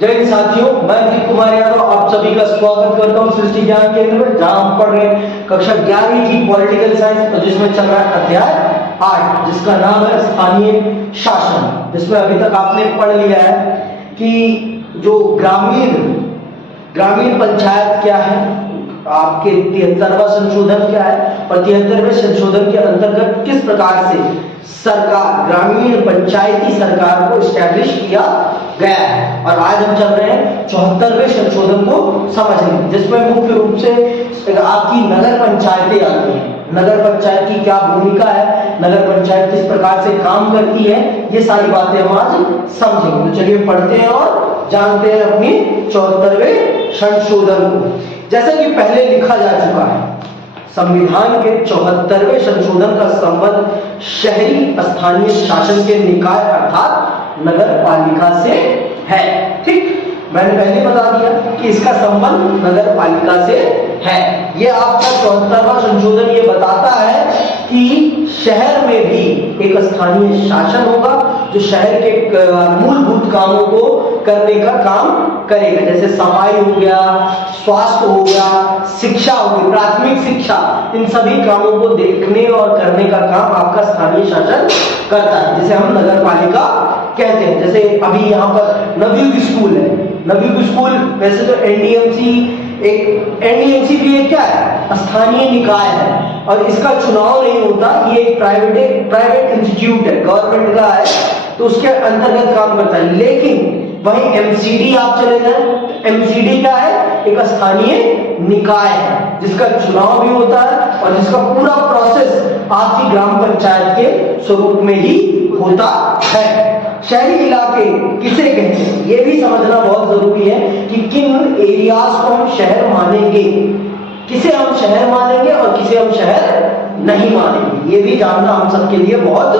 जय हिंद साथियों, मैं दीप कुमार यादव आप सभी का स्वागत करता हूं सृष्टि ज्ञान केंद्र में, जहां हम पढ़ रहे हैं कक्षा 11वीं की पॉलिटिकल साइंस और जिसमें चल रहा है अध्याय 8 जिसका नाम है स्थानीय शासन। जिसमें अभी तक आपने पढ़ लिया है कि जो ग्रामीण पंचायत क्या है, आपके 73वां संशोधन क्या है और 73वें संशोधन के अंतर्गत किस प्रकार से सरकार ग्रामीण पंचायती सरकार को स्टैब्लिश किया गया है। और आज हम चल रहे हैं 74वें संशोधन को समझने, जिसमें मुख्य रूप से आपकी नगर पंचायतें आती हैं। नगर पंचायत की क्या भूमिका है, नगर पंचायत किस प्रकार से काम करती है, ये सारी बातें हम आज समझेंगे। तो चलिए पढ़ते हैं और जानते हैं अपनी 74वें संशोधन को। जैसा कि पहले लिखा जा चुका है, संविधान के 74वें संशोधन का संबंध शहरी स्थानीय शासन के निकाय अर्थात नगर पालिका से है। ठीक, मैंने पहले बता दिया कि इसका संबंध नगर पालिका से है। ये आपका 74वां संशोधन ये बताता है कि शहर में भी एक स्थानीय शासन होगा जो शहर के मूलभूत कामों को करने का काम करेगा, जैसे सफाई हो गया, स्वास्थ्य हो गया, शिक्षा हो गई, प्राथमिक शिक्षा, इन सभी कामों को देखने और करने का काम आपका स्थानीय शासन करता है, जिसे हम नगर पालिका कहते हैं। जैसे अभी यहाँ पर नवयुग स्कूल है, नवयुग स्कूल वैसे तो एनडीएमसी भी एक क्या है, स्थानीय निकाय है और इसका चुनाव नहीं होता। ये एक प्राइवेट इंस्टीट्यूट है, गवर्नमेंट का है, तो उसके अंतर्गत काम करता है। लेकिन वहीं एमसीडी आप चले जाए, एमसीडी क्या है, एक स्थानीय निकाय है जिसका चुनाव भी होता है और जिसका पूरा प्रोसेस आपकी ग्राम पंचायत के स्वरूप में ही होता है। शहरी इलाके किसे कहते हैं, ये भी समझना बहुत जरूरी है कि किन एरियाज को हम शहर मानेंगे, किसे हम शहर मानेंगे और किसे हम शहर नहीं मानेंगे, ये भी जानना हम सबके लिए बहुत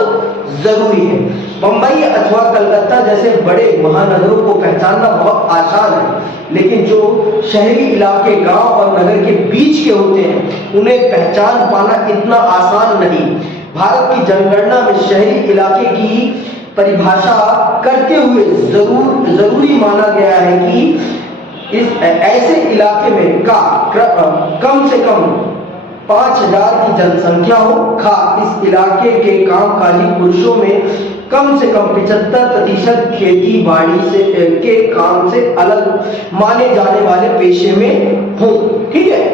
जरूरी है। बंबई अथवा कलकत्ता जैसे बड़े महानगरों को पहचानना बहुत आसान है, लेकिन जो शहरी इलाके गांव और नगर के बीच के होते हैं उन्हें पहचान पाना इतना आसान नहीं। भारत की जनगणना में शहरी इलाके की परिभाषा करते हुए जरूरी माना गया है कि इस ऐसे इलाके में कम से कम 5000 की जनसंख्या हो। इस इलाके के कामकाजी पुरुषों में कम से कम 75% खेती बाड़ी से के काम से अलग माने जाने वाले पेशे में हो। ठीक है,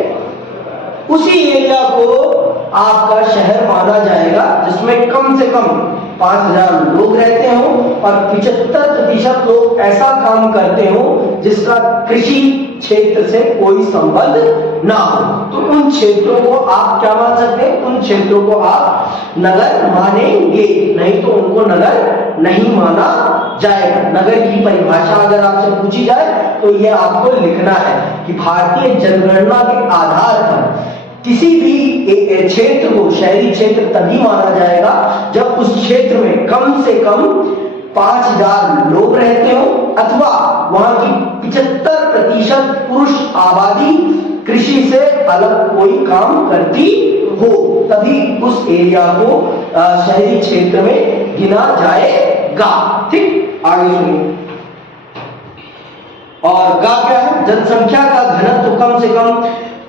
उसी एरिया को आपका शहर माना जाएगा जिसमें कम से कम 5000 लोग रहते हो और 75% लोग ऐसा काम करते हो जिसका कृषि क्षेत्र से कोई संबंध ना हो। तो उन क्षेत्रों को आप क्या मान सकते हैं, उन क्षेत्रों को आप नगर मानेंगे, नहीं तो उनको नगर नहीं माना जाएगा। नगर की परिभाषा अगर आपसे पूछी जाए तो यह आपको लिखना है कि भारतीय जनगणना के आधार पर किसी भी क्षेत्र को शहरी क्षेत्र तभी माना जाएगा जब उस क्षेत्र में कम से कम 5000 लोग रहते हो अथवा वहां की 75% पुरुष आबादी कृषि से अलग कोई काम करती हो, तभी उस एरिया को शहरी क्षेत्र में गिना जाएगा। ठीक, आगे सुनिए। और गा क्या है, जनसंख्या का घनत्व कम से कम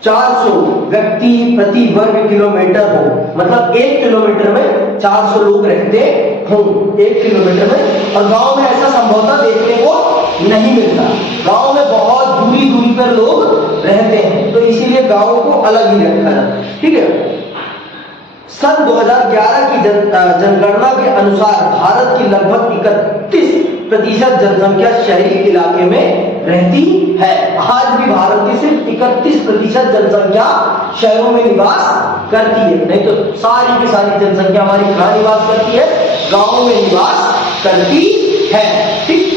400 व्यक्ति प्रति वर्ग किलोमीटर हो, मतलब 1 किलोमीटर में 400 लोग रहते हो 1 किलोमीटर में। और गांव में ऐसा संभवतः देखने को नहीं मिलता, गांव में बहुत दूरी पर लोग रहते हैं, तो इसीलिए गांवों को अलग ही रखा है। ठीक है, सन 2011 की जनगणना के अनुसार भारत की लगभग 31% जनसंख्या शहरी इलाके में रहती है। आज भी भारत की सिर्फ 31% जनसंख्या शहरों में निवास करती है, नहीं तो सारी की सारी जनसंख्या हमारी कहाँ निवास करती है, गांवों में निवास करती है। ठीक,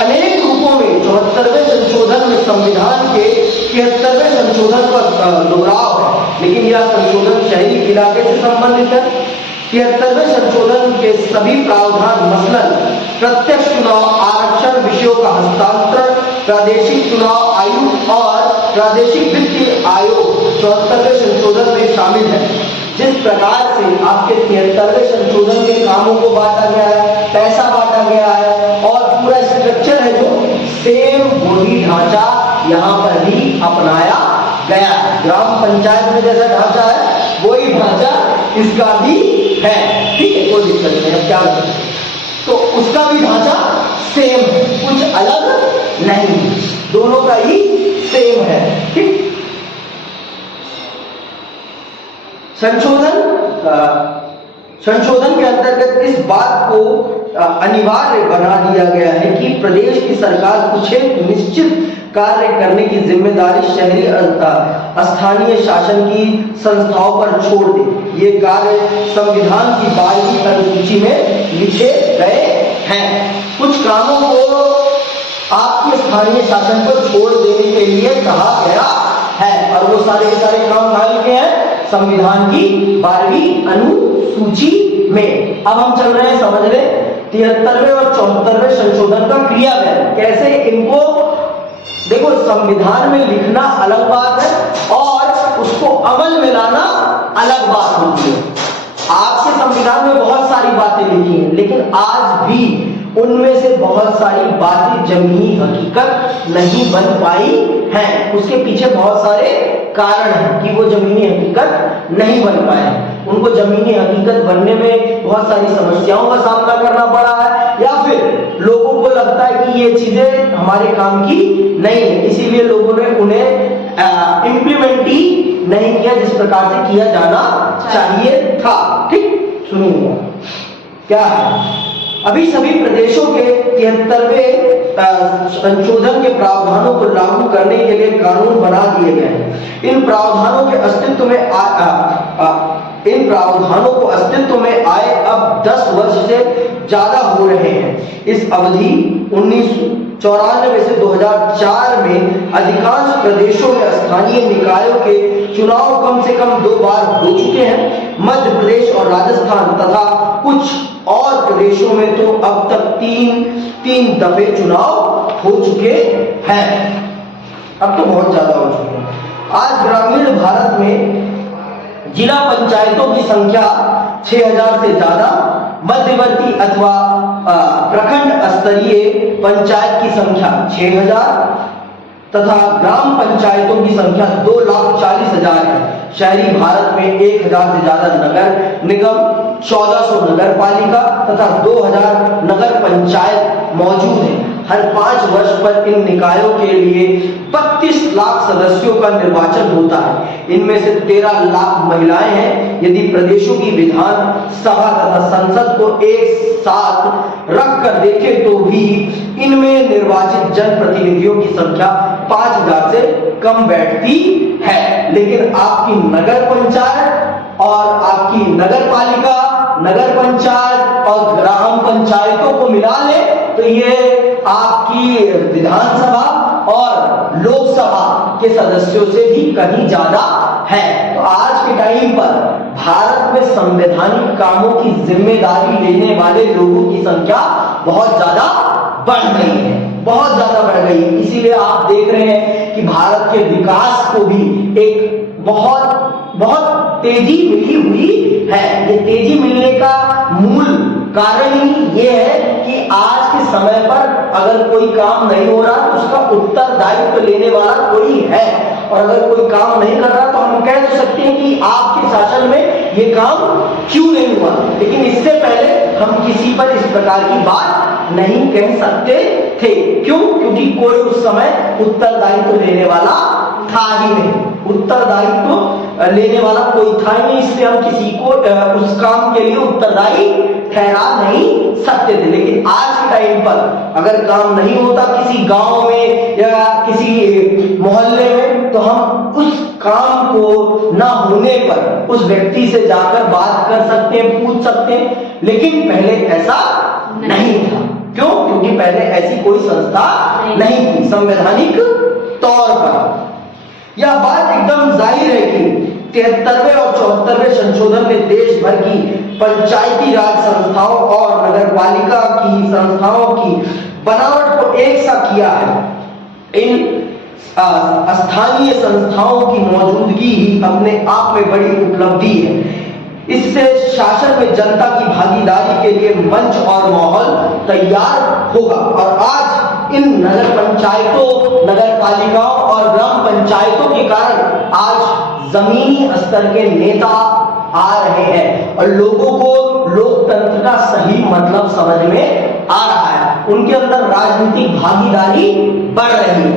अनेक रूपों में 74वें संशोधन में संविधान के 73वें संशोधन का दोहराव है, लेकिन यह संशोधन शहरी इलाके से संबंधित है। 73वें संशोधन के सभी प्रावधान मसलन प्रत्यक्ष चुनाव, आरक्षण, विषयों का हस्तांतरण, प्रादेशिक चुनाव आयोग और प्रादेशिक वित्तीय आयोग 74वें संशोधन में शामिल है। जिस प्रकार से आपके 73वें संशोधन के कामों को बांटा गया है, पैसा बांटा गया है और पूरा स्ट्रक्चर है जो सेम ढांचा यहाँ पर भी अपनाया गया। ग्राम पंचायत में जैसा ढांचा है वही ढांचा इसका भी है, ठीक है, कोई दिक्कत नहीं। अब क्या करें, तो उसका भी ढांचा सेम है, कुछ अलग नहीं, दोनों का ही सेम है, ठीक। संशोधन के अंतर्गत इस बात को अनिवार्य बना दिया गया है कि प्रदेश की सरकार कुछ एक निश्चित कार्य करने की जिम्मेदारी शहरी स्थानीय शासन की संस्थाओं पर छोड़ दे। ये कार्य संविधान की 12वीं अनुसूची में लिखे गए हैं। कुछ कामों को आपके स्थानीय शासन पर छोड़ देने के लिए कहा गया है, और वो सारे काम कहाँ लिखे हैं? संविधान की 12वीं अनुसूची में। अब हम चल रहे हैं समझने 73वें और 74वें संशोधन का क्रियान्वयन। कैसे इनको देखो, संविधान में लिखना अलग बात है और उसको अमल में लाना अलग बात होती है। आपके संविधान में बहुत सारी बातें लिखी हैं, लेकिन आज भी उनमें से बहुत सारी बातें जमीनी हकीकत नहीं बन पाई हैं। उसके पीछे बहुत सारे कारण हैं कि वो जमीनी हकीकत नहीं बन पाए। उनको जमीनी हकीकत बनने में बहुत सारी समस्याओं का सामना करना पड़ा है, या फिर लोगों को लगता है कि ये चीजें हमारे काम की नहीं है, इसीलिए लोगों ने उन्हें इम्प्लीमेंट ही नहीं किया जिस प्रकार से किया जाना चाहिए था, ठीक। सुनिए क्या है। अभी सभी प्रदेशों के 73वें संशोधन के प्रावधानों को लागू करने के लिए कानून बना दिए गए हैं। इन प्रावधानों के अस्तित्व में आए अब 10 वर्ष से ज्यादा हो रहे हैं। इस अवधि 1994 से 2004 में अधिकांश प्रदेशों में स्थानीय निकायों के चुनाव कम से कम 2 बार हो चुके हैं। मध्य प्रदेश और राजस्थान तथा कुछ और प्रदेशों में तो अब तक तीन दफे चुनाव हो चुके हैं। अब तो बहुत ज्यादा हो चुके हैं। आज ग्रामीण भारत में जिला पंचायतों की संख्या 6000 से ज्यादा, मध्यवर्ती अथवा प्रखंड स्तरीय पंचायत की संख्या 6000 तथा ग्राम पंचायतों की संख्या 2,40,000 है। शहरी भारत में 1000 से ज्यादा नगर निगम, 1400 नगर पालिका तथा 2000 नगर पंचायत मौजूद है। हर 5 वर्ष पर इन निकायों के लिए 32 लाख सदस्यों का निर्वाचन होता है। इनमें से 13 लाख महिलाएं हैं। यदि प्रदेशों की विधान सभा तथा संसद को एक साथ रखकर देखें तो भी इनमें निर्वाचित जनप्रतिनिधियों की संख्या 5000 से कम बैठती है। लेकिन आपकी नगर पंचायत और आपकी नगर पालिका, नगर पंचायत और ग्राम पंचायतों को मिला ले तो ये आपकी विधानसभा और लोकसभा के सदस्यों से भी कहीं ज्यादा है। तो आज के टाइम पर भारत में संवैधानिक कामों की जिम्मेदारी लेने वाले लोगों की संख्या बहुत ज्यादा बढ़ गई है, बहुत ज्यादा बढ़ गई है। इसीलिए आप देख रहे हैं कि भारत के विकास को भी एक बहुत तेजी मिली हुई है। ये तेजी मिलने का मूल कारण ही ये है कि आज के समय पर अगर कोई काम नहीं हो रहा तो उसका उत्तरदायित्व लेने वाला कोई है, और अगर कोई काम नहीं कर रहा तो हम कह तो सकते हैं कि आपके शासन में ये काम क्यों नहीं हुआ। लेकिन इससे पहले हम किसी पर इस प्रकार की बात नहीं कह सकते थे। क्यों? क्योंकि कोई उस समय उत्तरदायित्व लेने वाला था ही नहीं, उत्तरदायित्व लेने वाला कोई था ही नहीं, इसलिए हम किसी को उस काम के लिए उत्तरदायी ठहरा नहीं सकते थे। लेकिन आज के टाइम पर अगर काम नहीं होता किसी गांव में या किसी मोहल्ले में, तो हम उस काम को ना होने पर उस व्यक्ति से जाकर बात कर सकते हैं, पूछ सकते हैं। लेकिन पहले ऐसा नहीं था। क्यों? क्योंकि पहले ऐसी कोई संस्था नहीं थी संवैधानिक तौर पर। यह बात एकदम जाहिर है कि 73वें और 74वें संशोधन ने देश भर की पंचायती राज संस्थाओं और नगरपालिका की संस्थाओं की बनावट को एक सा किया है। इन स्थानीय संस्थाओं की मौजूदगी ही अपने आप में बड़ी उपलब्धि है। इससे शासन में जनता की भागीदारी के लिए मंच और माहौल तैयार होगा। और आज इन नगर पंचायतों, नगर पालिकाओं और ग्राम पंचायतों के कारण आज जमीनी स्तर के नेता आ रहे हैं और लोगों को लोकतंत्र का सही मतलब समझ में आ रहा है, उनके अंदर राजनीतिक भागीदारी बढ़ रही है।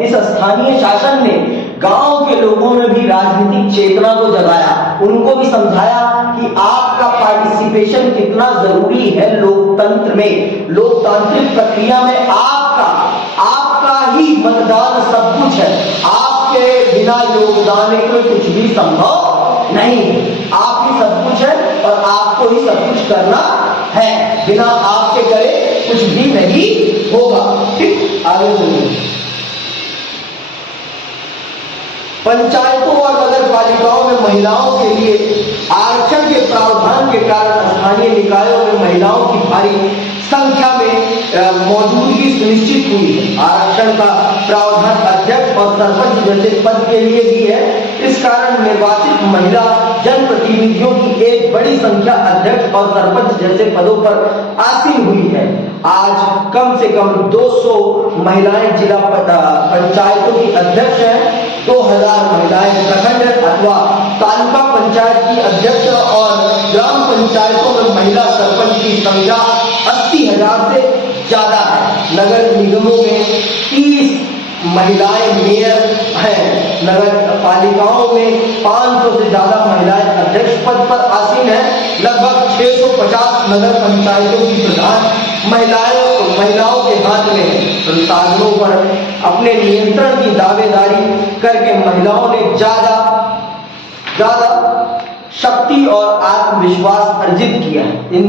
इस स्थानीय शासन ने गांव के लोगों में भी राजनीतिक चेतना को जगाया, उनको भी समझाया कि आपका पार्टिसिपेशन कितना जरूरी है लोकतंत्र में, लोकतांत्रिक प्रक्रिया में आपका ही मतदान सब कुछ है, आपके बिना योगदान के कुछ भी संभव नहीं, आप ही सब कुछ है और आपको ही सब कुछ करना है, बिना आपके करे कुछ भी नहीं होगा। ठीक, आगे सुनिए। पंचायतों और नगर पालिकाओं में महिलाओं के लिए आरक्षण के प्रावधान के कारण स्थानीय निकायों में महिलाओं की भारी संख्या में मौजूदगी सुनिश्चित हुई है। आरक्षण का प्रावधान अध्यक्ष और सरपंच जैसे पद के लिए भी है, इस कारण निर्वाचित महिला जनप्रतिनिधियों की एक बड़ी संख्या अध्यक्ष और सरपंच जैसे पदों पर आसीन हुई है। आज कम से कम 200 महिलाएं जिला पंचायतों की अध्यक्ष हैं, 2000 महिलाएं प्रखंड अथवा तालुका पंचायत की अध्यक्ष और ग्राम पंचायतों में महिला सरपंच की संख्या 80,000 से ज्यादा है। नगर निगमों में 30 महिलाएं मेयर हैं, नगर पालिकाओं में 500 से ज्यादा महिलाएं अध्यक्ष पद पर आसीन हैं, लगभग 650 नगर पंचायतों की प्रधान महिलाओं के हाथ में संसाधनों पर अपने नियंत्रण की दावेदारी करके महिलाओं ने ज्यादा शक्ति और आत्मविश्वास अर्जित किया है। इन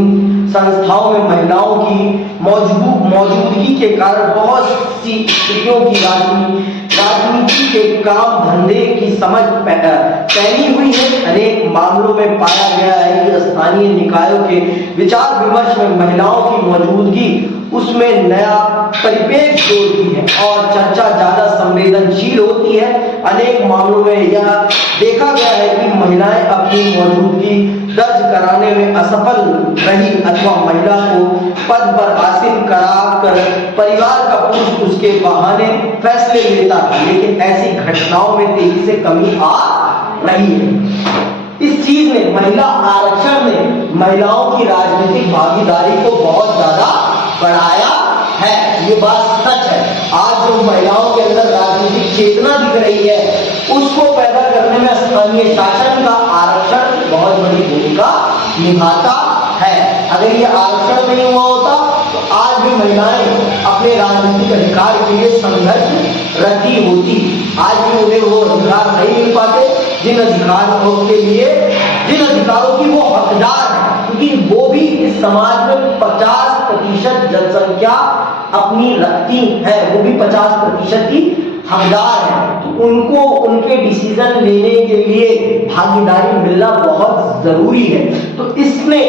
संस्थाओं में महिलाओं की मौजूदगी के कारण बहुत सी स्त्रियों की राजनीति के काम धंधे की समझ फैली हुई है। अनेक मामलों में पाया गया है कि स्थानीय निकायों के विचार विमर्श में महिलाओं की मौजूदगी उसमें नया परिपेक्ष जोड़ती है और चर्चा ज्यादा संवेदनशील होती है। अनेक मामलों में यह देखा गया है कि महिलाएं अपनी मौजूदगी दर्ज कराने में असफल रही अथवा महिला को पद पर आसीन कराकर परिवार का पुरुष उसके बहाने फैसले लेता है, लेकिन ऐसी घटनाओं में तेजी से कमी आ रही है। इस चीज ने, महिला आरक्षण ने महिलाओं की राजनीतिक भागीदारी को बहुत ज्यादा बढ़ाया है, ये बात सच है। आज जो महिलाओं के अंदर राजनीतिक चेतना दिख रही है, उसको पैदा करने में स्थानीय शासन का आरक्षण बहुत बड़ी भूमिका निभाता है। अगर ये आरक्षण नहीं हुआ होता तो आज भी महिलाएं अपने राजनीतिक अधिकार के लिए संघर्ष रती होती, आज भी उन्हें वो अधिकार नहीं मिल पाते जिन अधिकारों की वो हकदार है, क्योंकि वो भी इस समाज में 50% जनसंख्या अपनी रखती है, वो भी 50% की हकदार है, तो उनको उनके डिसीजन लेने के लिए भागीदारी मिलना बहुत जरूरी है। तो इसने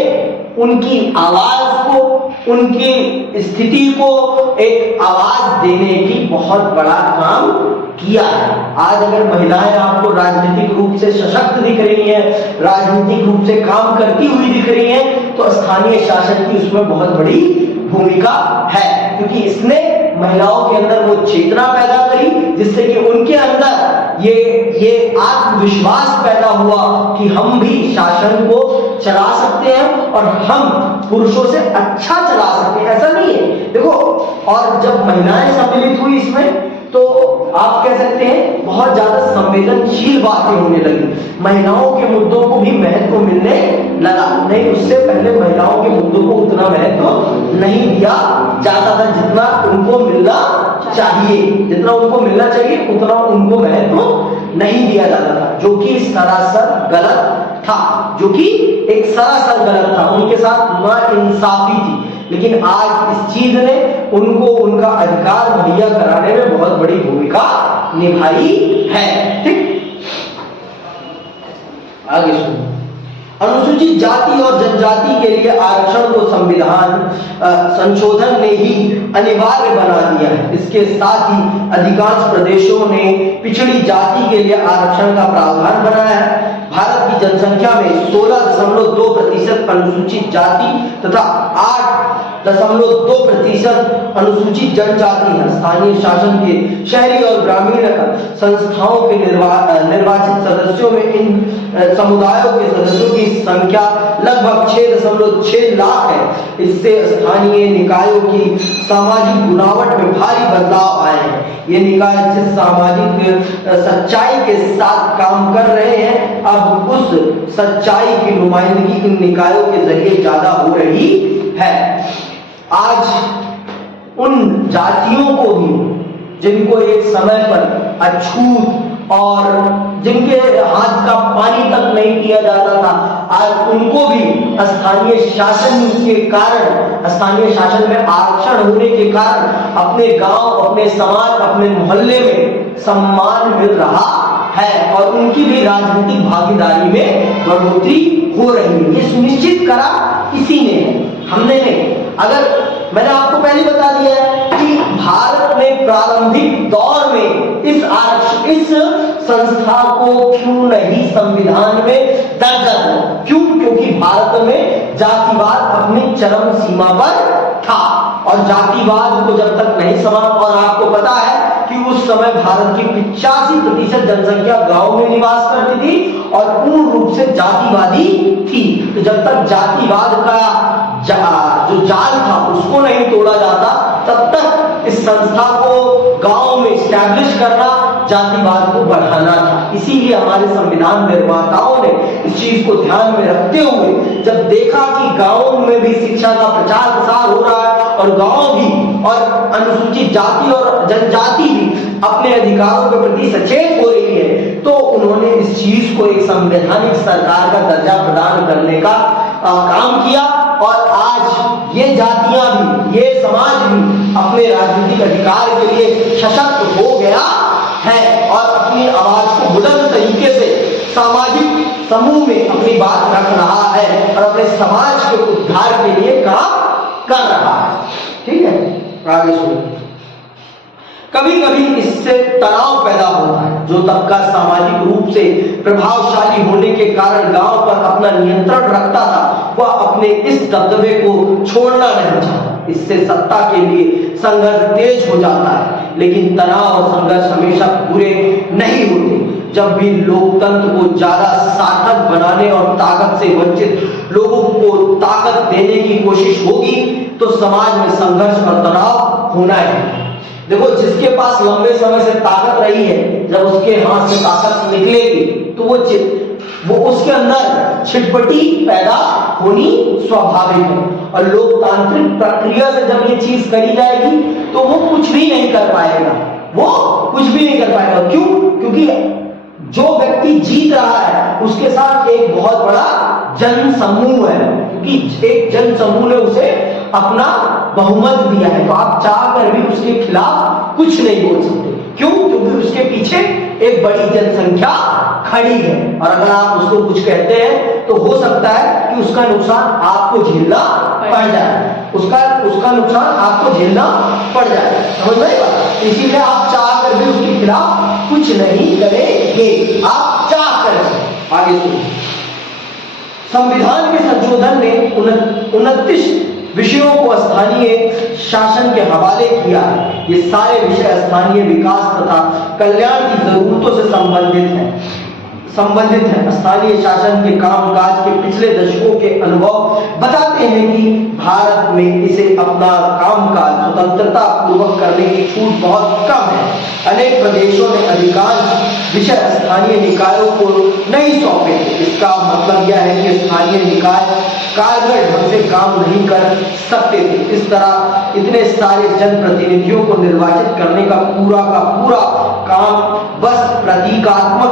उनकी आवाज को, उनकी स्थिति को एक आवाज देने की बहुत बड़ा काम किया है। आज अगर महिलाएं आपको राजनीतिक रूप से सशक्त दिख रही हैं, राजनीतिक रूप से काम करती हुई दिख रही हैं, तो स्थानीय शासन की उसमें बहुत बड़ी भूमिका है, क्योंकि इसने महिलाओं के अंदर वो चेतना पैदा करी जिससे कि उनके अंदर ये आत्मविश्वास पैदा हुआ कि हम भी शासन को चला सकते हैं और हम पुरुषों से अच्छा चला सकते हैं। ऐसा नहीं है, देखो, और जब महिलाएं सम्मिलित हुई इसमें तो आप कह सकते हैं बहुत ज्यादा संवेदनशील बातें होने लगी, महिलाओं के मुद्दों को भी महत्व मिलने लगा। नहीं, उससे पहले महिलाओं के मुद्दों को उतना महत्व नहीं दिया जाता था जितना उनको मिलना चाहिए, जितना उनको मिलना चाहिए उतना उनको महत्व नहीं दिया जाता था, जो कि सरासर गलत था, जो कि एक सरासर गलत था, उनके साथ नाइंसाफी थी। लेकिन आज इस चीज ने उनको उनका अधिकार मुहैया कराने में बहुत बड़ी भूमिका निभाई है। ठीक, आगे सुनो। अनुसूचित जाति और जनजाति के लिए आरक्षण को संविधान संशोधन ने ही अनिवार्य बना दिया है। इसके साथ ही अधिकांश प्रदेशों ने पिछड़ी जाति के लिए आरक्षण का प्रावधान बनाया है। भारत की जनसंख्या में 16.2% अनुसूचित जाति तथा 8.2% अनुसूचित जनजाति है। स्थानीय शासन के शहरी और ग्रामीण संस्थाओं के निर्वाचित सदस्यों में इन समुदायों के सदस्यों की संख्या लगभग 6.6 लाख है। इससे स्थानीय निकायों की सामाजिक गुणावट में भारी बदलाव आए हैं। ये निकाय जिस सामाजिक सच्चाई के साथ काम कर रहे हैं, अब उस सच्चाई की नुमाइंदगी इन निकायों के जरिए ज्यादा हो रही है। आज उन जातियों को भी जिनको एक समय पर अछूत और जिनके हाथ का पानी तक नहीं किया जाता था, आज उनको भी स्थानीय शासन के कारण, स्थानीय शासन में आरक्षण होने के कारण अपने गांव, अपने समाज, अपने मोहल्ले में सम्मान मिल रहा है और उनकी भी राजनीतिक भागीदारी में बढ़ोतरी हो रही है। ये सुनिश्चित करा इसी ने, हमने नहीं। अगर मैंने आपको पहले बता दिया है कि भारत में प्रारंभिक दौर में इस संस्था को क्यों नहीं संविधान में दर्ज किया? क्यों? क्योंकि भारत में जातिवाद अपनी चरम सीमा पर था और जातिवाद को जब तक नहीं समाप्त, और आपको पता है कि उस समय भारत की 85% जनसंख्या गांव में निवास करती थी और पूर्ण रूप से जातिवादी थी। तो जब तक जातिवाद का जो जाल था उसको नहीं तोड़ा जाता, तब तक इस संस्था को गांव में स्टैब्लिश करना, जातिवाद को बढ़ाना था। इसीलिए हमारे संविधान निर्माताओं ने इस चीज को ध्यान में रखते हुए जब देखा कि गांवों में भी शिक्षा का प्रचार प्रसार हो रहा है और गांव भी और अनुसूचित जाति और जनजाति भी अपने अधिकारों के प्रति सचेत हो रही है, तो उन्होंने इस चीज को एक संवैधानिक सरकार का दर्जा प्रदान करने का काम किया और आज ये जातियां भी, ये समाज भी अपने राजनीतिक अधिकार के लिए सशक्त हो गया है और अपनी आवाज को बुलंद तरीके से सामाजिक समूह में अपनी बात रख रहा है और अपने समाज के उद्धार के लिए काम कर रहा है। ठीक है, आगे सुनिए। कभी कभी इससे तनाव पैदा होता है। जो तबका सामाजिक रूप से प्रभावशाली होने के कारण गांव पर अपना नियंत्रण रखता था, वह अपने इस दबदबे को छोड़ना नहीं चाहता। इससे सत्ता के लिए संघर्ष तेज हो जाता है, लेकिन तनाव और संघर्ष हमेशा पूरे नहीं होते। जब भी लोकतंत्र को ज्यादा सार्थक बनाने और ताकत से वंचित लोगों को ताकत देने की कोशिश होगी, तो समाज में संघर्ष और तनाव होना है। देखो, जिसके पास लंबे समय से ताकत रही है, जब उसके हाथ से ताकत निकलेगी तो वो उसके अंदर छिटपटी पैदा होनी स्वाभाविक है। और लोकतांत्रिक प्रक्रिया से जब ये चीज करी जाएगी तो वो कुछ भी नहीं कर पाएगा, वो कुछ भी नहीं कर पाएगा। क्यों? क्योंकि जो व्यक्ति जीत रहा है उसके साथ एक बहुत बड़ा जन समूह है, क्योंकि एक जन समूह ने उसे अपना बहुमत दिया है, तो आप चाहकर भी उसके खिलाफ कुछ नहीं बोल सकते। क्यों? क्योंकि उसके पीछे एक बड़ी जनसंख्या खड़ी है और अगर आप उसको कुछ कहते हैं तो हो सकता है कि उसका नुकसान आपको झेलना पड़ जाए, उसका नुकसान आपको झेलना पड़ जाए। समझ में आई बात? इसीलिए आप चाहकर भी उसके खिलाफ कुछ नहीं करेंगे, आप चाहकर। आगे सुनिए। संविधान के संशोधन ने 29 विषयों को स्थानीय शासन के हवाले किया है। ये सारे विषय स्थानीय विकास तथा कल्याण की जरूरतों से संबंधित है। स्थानीय शासन के कामकाज के पिछले दशकों के अनुभव बताते हैं कि भारत में इसे अपना कामकाज स्वतंत्रता पूर्वक करने की छूट बहुत कम है। अनेक प्रदेशों ने अधिकांश विषय स्थानीय निकायों को नहीं सौंपे। इसका मतलब यह है कि स्थानीय निकाय कारगर ढंग से काम नहीं कर सकते थे। इस तरह इतने सारे जनप्रतिनिधियों को निर्वाचित करने का पूरा काम बस प्रतीकात्मक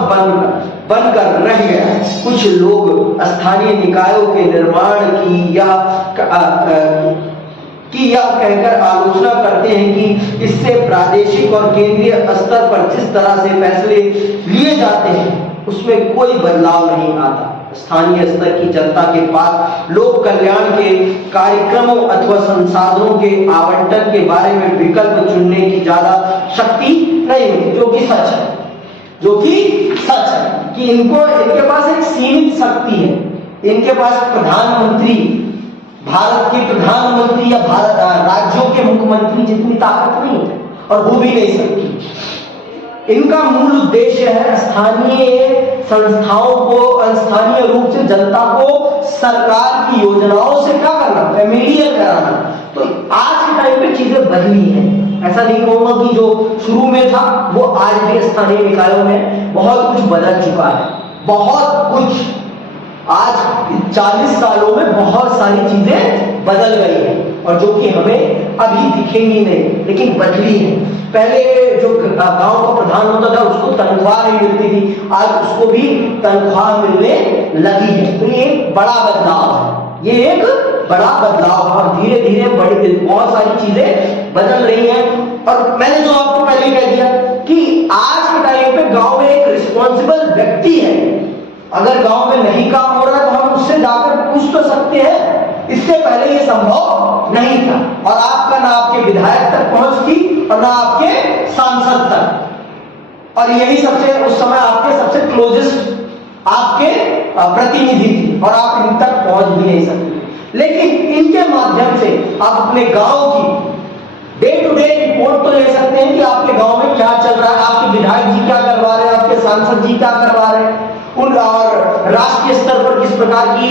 बनकर रह गया। कुछ लोग स्थानीय निकायों के निर्माण की यह कहकर आलोचना करते हैं कि इससे प्रादेशिक और केंद्रीय स्तर पर जिस तरह से फैसले लिए जाते हैं उसमें कोई बदलाव नहीं आता। स्थानीय स्तर की जनता के पास लोक कल्याण के कार्यक्रमों अथवा संसाधनों के आवंटन के बारे में विकल्प चुनने की ज्यादा शक्ति नहीं होती, जो कि सच है, जो कि सच है कि इनके पास एक सीमित शक्ति है। इनके पास प्रधानमंत्री, भारत के प्रधानमंत्री या भारत राज्यों के मुख्यमंत्री जितनी ताकत नहीं है और हो भी नहीं सकती। इनका मूल उद्देश्य है स्थानीय संस्थाओं को, स्थानीय रूप से जनता को सरकार की योजनाओं से क्या करना, फेमिलियर कराना। तो आज के टाइम पे चीजें बदली हैं, ऐसा नहीं कहूंगा कि जो शुरू में था वो आज भी स्थानीय निकायों में बहुत कुछ बदल चुका है, बहुत कुछ। आज 40 सालों में बहुत सारी चीजें बदल गई हैं और जो कि हमें अभी दिखेंगी नहीं, लेकिन बदली है। पहले जो गांव का प्रधान होता था उसको तनख्वाह नहीं मिलती थी, आज उसको भी तनख्वाह मिलने लगी है। तो ये एक बड़ा बदलाव है, ये एक बड़ा बदलाव है और धीरे धीरे बड़ी बहुत सारी चीजें बदल रही हैं। और मैंने जो आपको पहले कह दिया कि आज के टाइम पे गांव में एक रिस्पॉन्सिबल व्यक्ति है, अगर गांव में नहीं काम हो रहा है तो हम उससे जाकर पूछ तो सकते हैं। इससे पहले ये संभव नहीं था और आपका ना आपके विधायक तक पहुंच थी और ना आपके सांसद तक, और यही सबसे उस समय आपके सबसे क्लोजेस्ट आपके प्रतिनिधि थी और आप इन तक पहुंच भी नहीं सकते। लेकिन इनके माध्यम से आप अपने गांव की डे टू डे रिपोर्ट तो ले सकते हैं कि आपके गांव में क्या चल रहा है, आपके विधायक जी क्या करवा रहे हैं, आपके सांसद जी क्या करवा रहे हैं, और राष्ट्रीय स्तर पर किस प्रकार की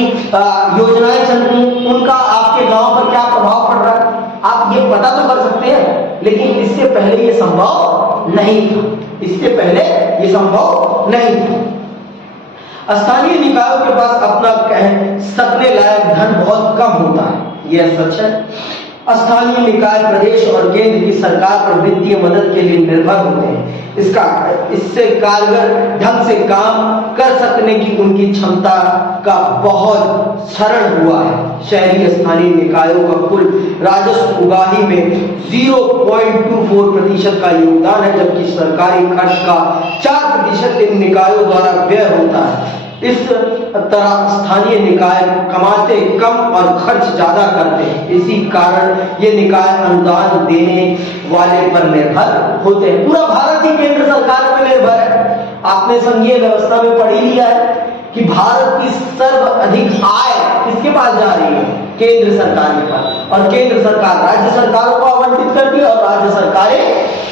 योजनाएं चल रही हैं, उनका आपके गांव पर क्या प्रभाव पड़ रहा है, आप ये पता तो कर सकते हैं। लेकिन इससे पहले ये संभव नहीं था, इससे पहले ये संभव नहीं था। स्थानीय निकायों के पास अपना कह सकने लायक धन बहुत कम होता है, यह सच है। स्थानीय निकाय प्रदेश और केंद्र की सरकार पर वित्तीय मदद के लिए निर्भर होते हैं। इससे कारगर ढंग से काम कर सकने की उनकी क्षमता का बहुत क्षरण हुआ है। शहरी स्थानीय निकायों का कुल राजस्व उगाही में 0.24% का योगदान है, जबकि सरकारी खर्च का 4% इन निकायों द्वारा व्यय होता है। इस तरह स्थानीय निकाय कमाते कम और खर्च ज्यादा करते हैं, इसी कारण ये निकाय अनुदान देने वाले पर निर्भर होते हैं। पूरा भारत ही केंद्र सरकार पर निर्भर है। आपने संघीय व्यवस्था में पढ़ ही लिया है कि भारत की सर्वाधिक आय किसके पास जा रही है, केंद्र सरकार के पास, और केंद्र सरकार राज्य सरकारों को आवंटित करती है और राज्य सरकारें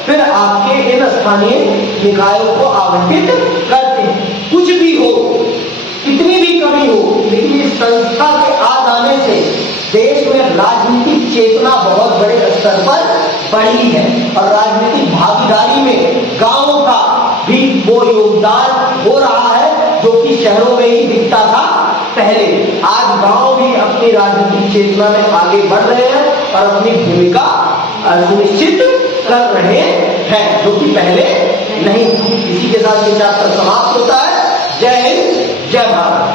फिर आपके इन स्थानीय निकायों को आवंटित करते हैं। कुछ भी हो, कितनी भी कमी हो, लेकिन इस संस्था के आ जाने से देश में राजनीतिक चेतना बहुत बड़े स्तर पर बढ़ी है और राजनीतिक भागीदारी में गांवों का भी वो योगदान हो रहा है जो कि शहरों में ही दिखता था पहले। आज गांव भी अपनी राजनीतिक चेतना में आगे बढ़ रहे हैं और अपनी भूमिका सुनिश्चित कर रहे हैं, जो कि पहले नहीं। इसी के साथ ये चैप्टर समाप्त होता है। जय हिंद, जय भारत।